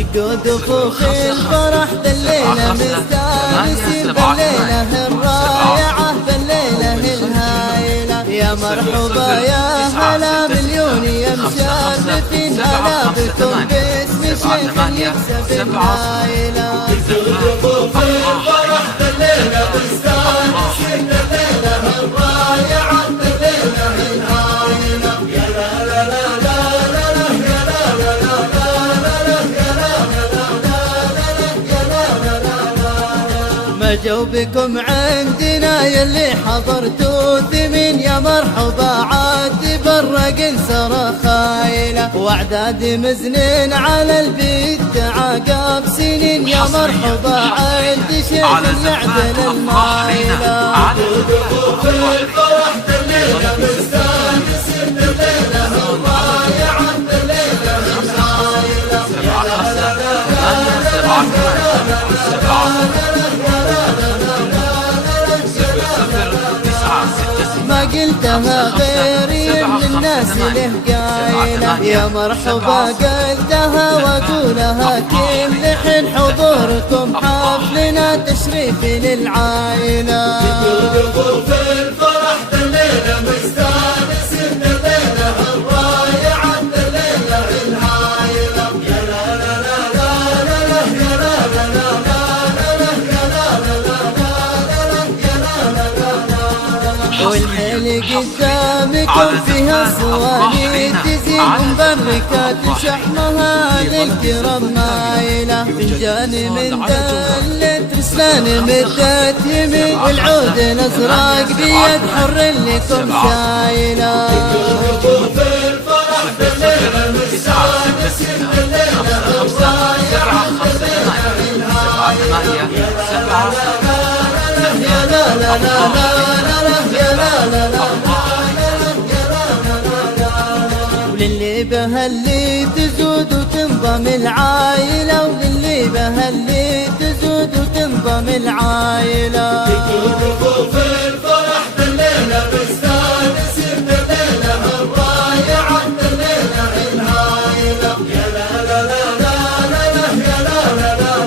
طقوا دفوف الفرح بالليلة مستانسين بالليلة الرائعة بالليلة الهايلة. يا مرحبا يا هلا مليون يا مشرفين، هلا بكم باسم شيخ يكسب العائلة. طقوا دفوف الفرح بالليلة مستانسين بالليلة الرائعة بالليلة الهايلة. يا لا لا لا مجوا بكم عندنا يلي حضرتوا ثمين، يا مرحبا عاد برق سرى خايلة. واعداد مزنين على البيت تعاقب سنين، يا مرحبا عاد شيخ يعدل المايلة. دفوف الفرح بالليلة مستانسين بالليلة الرائعة بالليلة الهايلة. ما قلتها غيري من الناس له قايلة، يا مرحبا قلتها واقولها كل حين حضوركم حفلنا تشريف للعائلة. دفوف الفرح بالليلة مستانسين بالليلة الرائعة بالليلة الهايلة. يا لا لا لا لا لا يا لا لا لا لا يا لا لا لا. والحيل قدامكم فيها صواني تزين مبركات شحمها للكرم مايلة. فنجان من دلة رسلان مدت يمين، والعود الازرق بيد حر لكم شايلة. دفوف الفرح بالليلة مستانسين بالليلة الرائعة بالليلة الهايلة. يا لا لا لا يا لا لا لا. وللي بهاللي تزود وتنضم العائلة، وللي بهاللي تزود وتنضم العائلة. دفوف الفرح بالليلة مستانسين بالليلة الرائعة بالليلة الهايلة. يا لا لا لا لا لا يا لا لا لا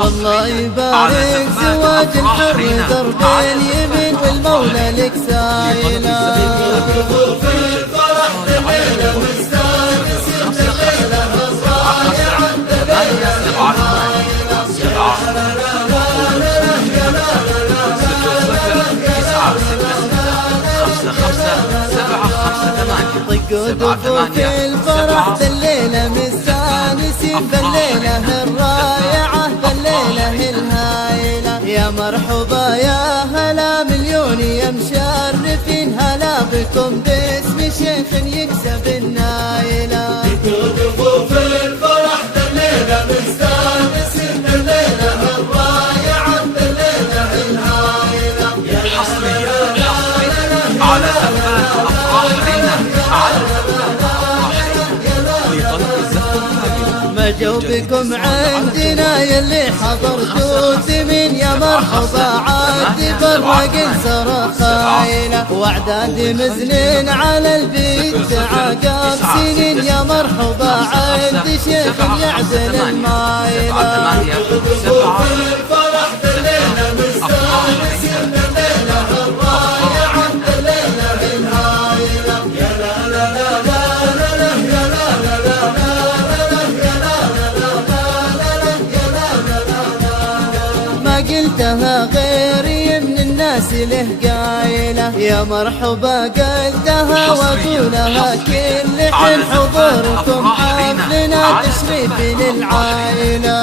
والله يبارك زواج الحر درب اليمين، والمولى لك سايلة. دفوف الفرح بالليلة مستانسين بالليلة الرائعة بالليلة الهايلة. طقوا دفوف الفرح بالليلة مستانسين بالليلة الرائعة بالليلة الهايلة. يا مرحبا يا هلا مليون يا مشرفين، هلا بكم باسم شيخ يكسب النايلة. دفوف الفرح بالليلة مستانسين بالليلة الرائعة بالليلة الهايلة. حصريا على زفات أفراحنا ما جو بكم عندنا يلي حضرتوا ثمين، يا مرحبا عاد برق سرى خايلة. واعداد مزنين على البيت تعاقب سنين، يا مرحبا عاد شيخ يعدل المايلة. دفوف الفرح بالليلة مستانسين بالليلة الرائعة بالليلة الهايلة. يا لا لا لا لا يا لا لا لا ما قلتها غيري من الناس له قايلة، يا مرحبا قلتها واقولها كل حين حضوركم حفلنا تشريف للعائلة.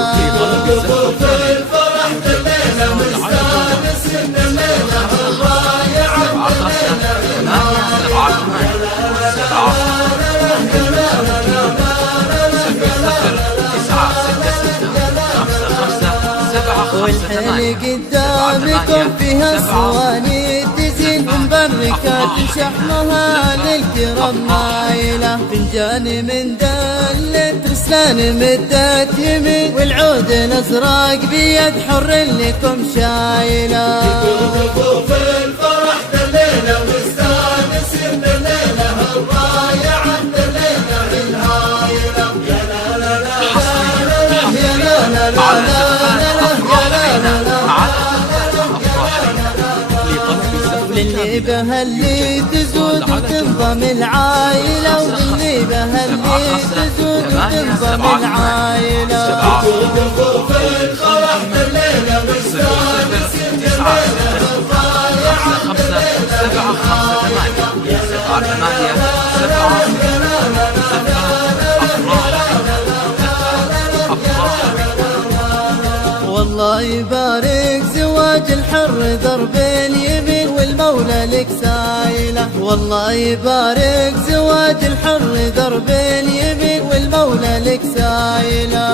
دفوف الفرح بالليلة مستانسين بالليلة الرائعة بالليلة والحيل قدامكم فيها صواني تزين مبركات شحمها للكرم مايلة. فنجان من دلة رسلان مدت يمين، والعود الازرق بيد حر لكم شايلة. دفوف الفرح بالليلة مستانسين بالليلة الرائعة واللي بها اللي تزود وتنضم العائلة، واللي بها اللي تزود وتنضم العائلة. وقفوا في الفرح الليلة مستانسين الليلة الرايعة الليلة والله يبارك زواج الحر دربين يمين والمولى لك سايلة. والله يبارك زواج الحر دربين يمين والمولى لك سايلة.